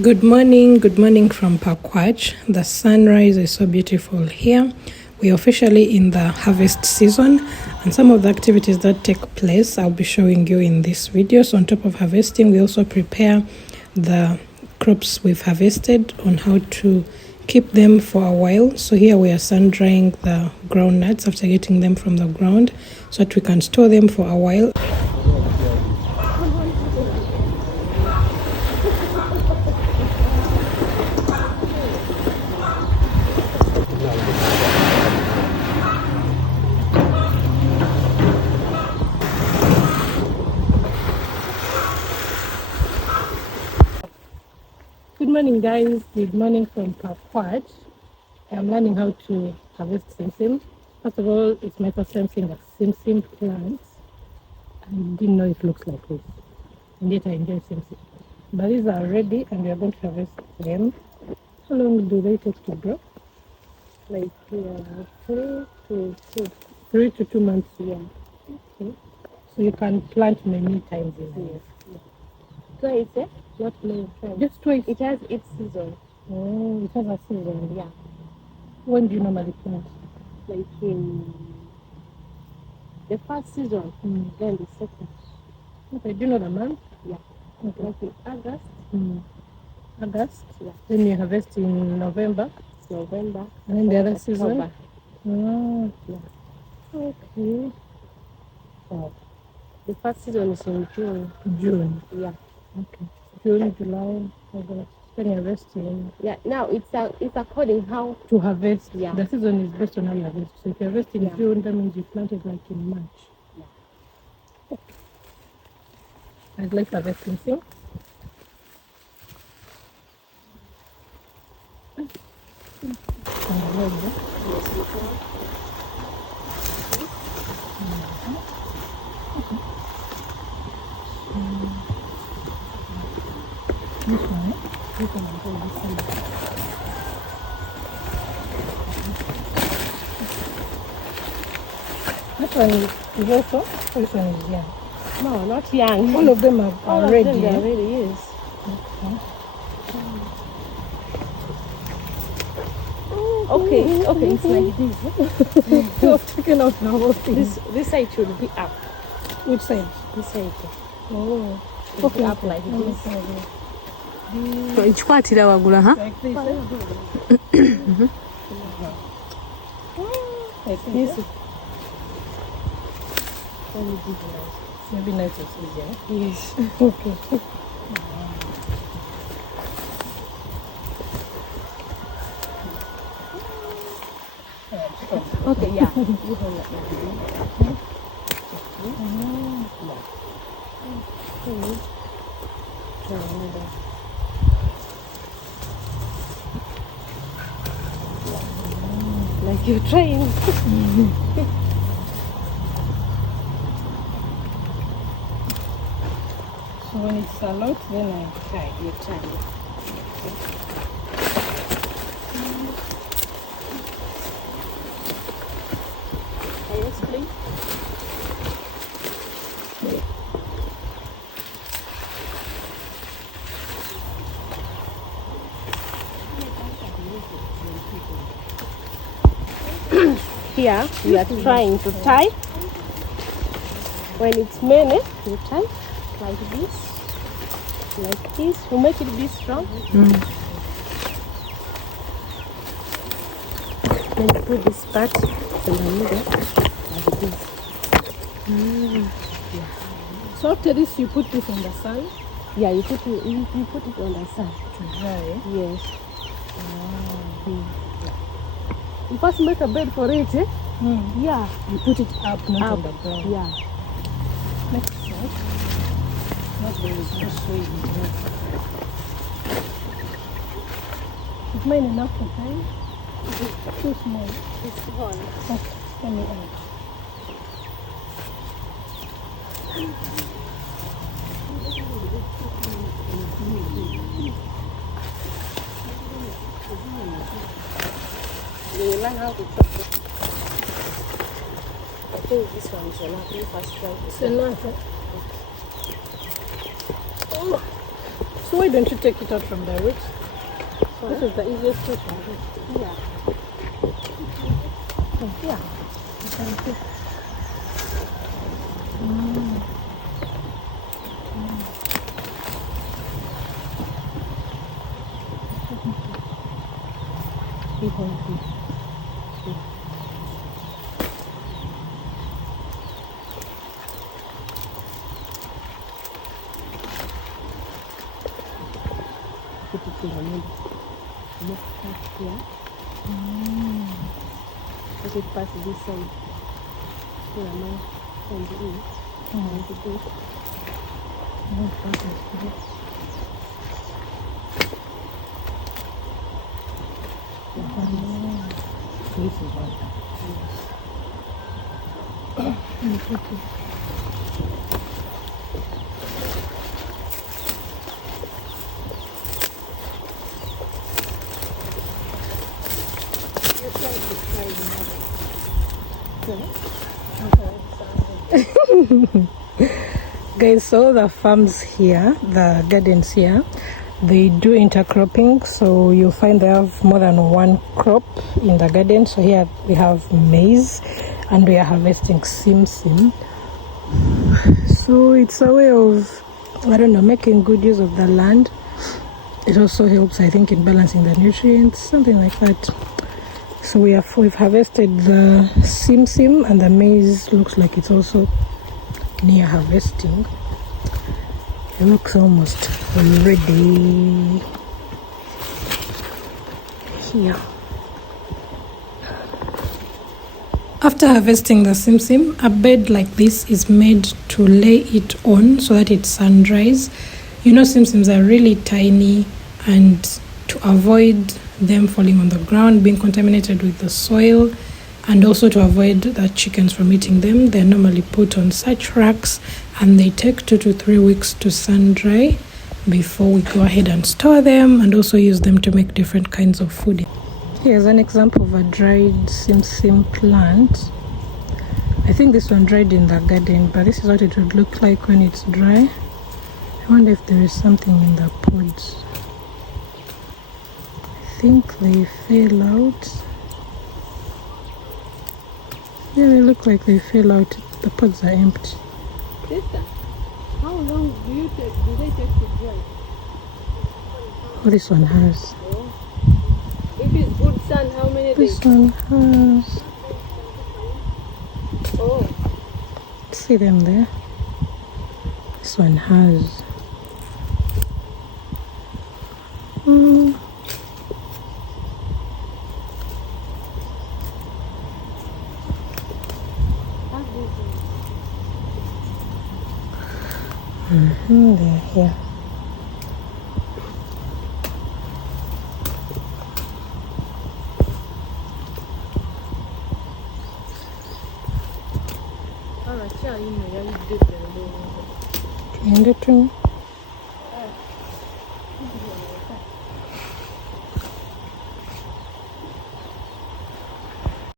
Good morning from Pakwach. The sunrise is so beautiful here. We are officially in the harvest season, and some of the activities that take place I'll be showing you in this video. So on top of harvesting, we also prepare the crops we've harvested on how to keep them for a while. So here we are sun drying the groundnuts after getting them from the ground so that we can store them for a while. Good morning, guys. Good morning from Pakwach. I'm learning how to harvest simsim. First of all, it's my first time seeing a simsim plant. I didn't know it looks like this, and yet I enjoy simsim. But these are ready, and we are going to harvest them. How long do they take to grow? Like 3 to 2 months. Yeah. Okay. So you can plant many times in a year. Twice, eh? Not many times. Just twice. It has its season. Oh, it has a season. Yeah. When do you normally plant? Like in the first season, then the second. Okay, do you know the month? Yeah. Okay. Like in August. August? Yeah. Then you harvest in November? November. And then the other season? October. Oh, Yeah. okay. Oh, The first season is in June. June. Yeah. Okay. June, July, August. Then you harvest in... Yeah. Now it's according how To harvest. Yeah. The season is based on how you harvest. So if you harvest in Yeah. June, that means you planted like in March. Yeah. I'd like harvesting things. Yes, you can. This one, eh? This one and then this one. This one is also, this one is young. No, not young. All of them are All ready. of them eh? are ready, yes. Okay, it's like this. You have taken out the whole thing. This side should be up. Which side? This side. Oh, Should be up like this. Ekikwatira wagula ha? Like this. Like this. Maybe nice is easier. Yes. Okay. Okay, yeah. Like you're trying. So when it's a lot, then I try. You're trying. Can you explain? Here we are trying to tie. When it's many, you tie like this, to make it be strong. Then you put this part in the middle like this. So after this, you put this on the sun Yeah, you put it on the sun. to dry. Yes. You first make a bed for it, eh? Yeah. You put it up, not on Up. the ground. Yeah. Makes sense. Not very just so easy. Is mine enough for time? It's too small. It's one. Okay, let me add. You will learn how to chop it. I think this one is enough. You first try this. It's enough. So why don't you take it out from the roots? Sorry? This is the easiest way to harvest. Yeah. Yeah. You can see. Put it in the middle. Look past here. Let it pass this side. Here am I send it in. Like this. This is what. Guys, so the farms here, the gardens here, they do intercropping, so you'll find they have more than one crop in the garden. So here we have maize and we are harvesting simsim. So it's a way of, I don't know, making good use of the land. It also helps, I think, in balancing the nutrients, something like that. So we've harvested the simsim, and the maize looks like it's also near harvesting. It looks almost ready here. After harvesting the simsim, a bed like this is made to lay it on so that it sun dries. You know, simsims are really tiny, and to avoid them falling on the ground, being contaminated with the soil, and also to avoid the chickens from eating them, they're normally put on such racks, and they take 2 to 3 weeks to sun dry before we go ahead and store them and also use them to make different kinds of food. Here's an example of a dried simsim plant. I think this one dried in the garden, but this is what it would look like when it's dry. I wonder if there is something in the pods. I think they fell out. Yeah, they look like they fell out. The pods are empty. Sister, how long do they take to dry? Oh, this one has. If it's good sun, how many days? This one has. Oh. See them there? This one has. They're here. Alright, yeah, you know, you did the Tuende tu.